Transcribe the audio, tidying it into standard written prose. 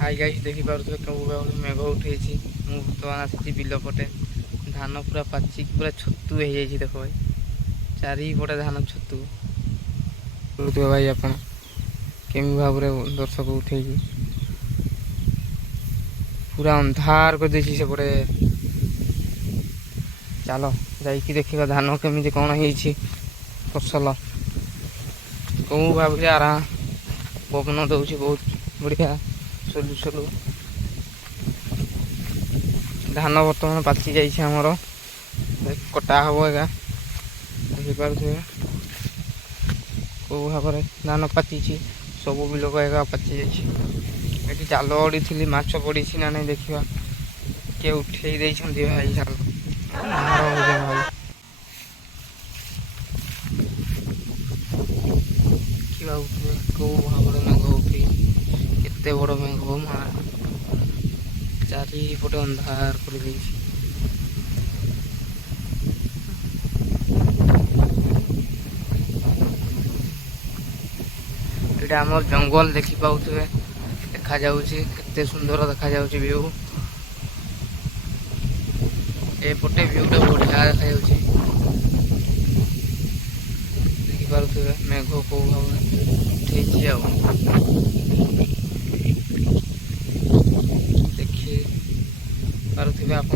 high guys देखी पारे कौ मेघ उठे मुझे बर्तमान आसी बिल पटे धान पूरा पाचिक पूरा छतु हो जाए देख भाई चारिपटे धान छतु भाई आप केमी भाव दर्शक उठे पूरा अंधार कर देछि सेपटे चलो जाइए देखा धान केमी कौन हो फसल कौ भाव आराम पवन दौर बहुत बढ़िया सोलु सोलु धान बर्तमान पाचि जामर कटा हम एगा देखिपे कौ भाव धान पाचि सब बिलक एगा पाचि जाती जाल अड़ी थी माछ पड़ी ना नहीं देखा किए उठे भाई जाल भाई कौ भाव मेघ उठे केते बड़ मेघ माँ चारिपटे अंधार कर आमर जंगल देखी पाउथे देखा केते सुंदर देखा व्यू एपटे व्यूटा बढ़िया देखा देखी पारे मेघ कौ भाव उठे देखी पारे आप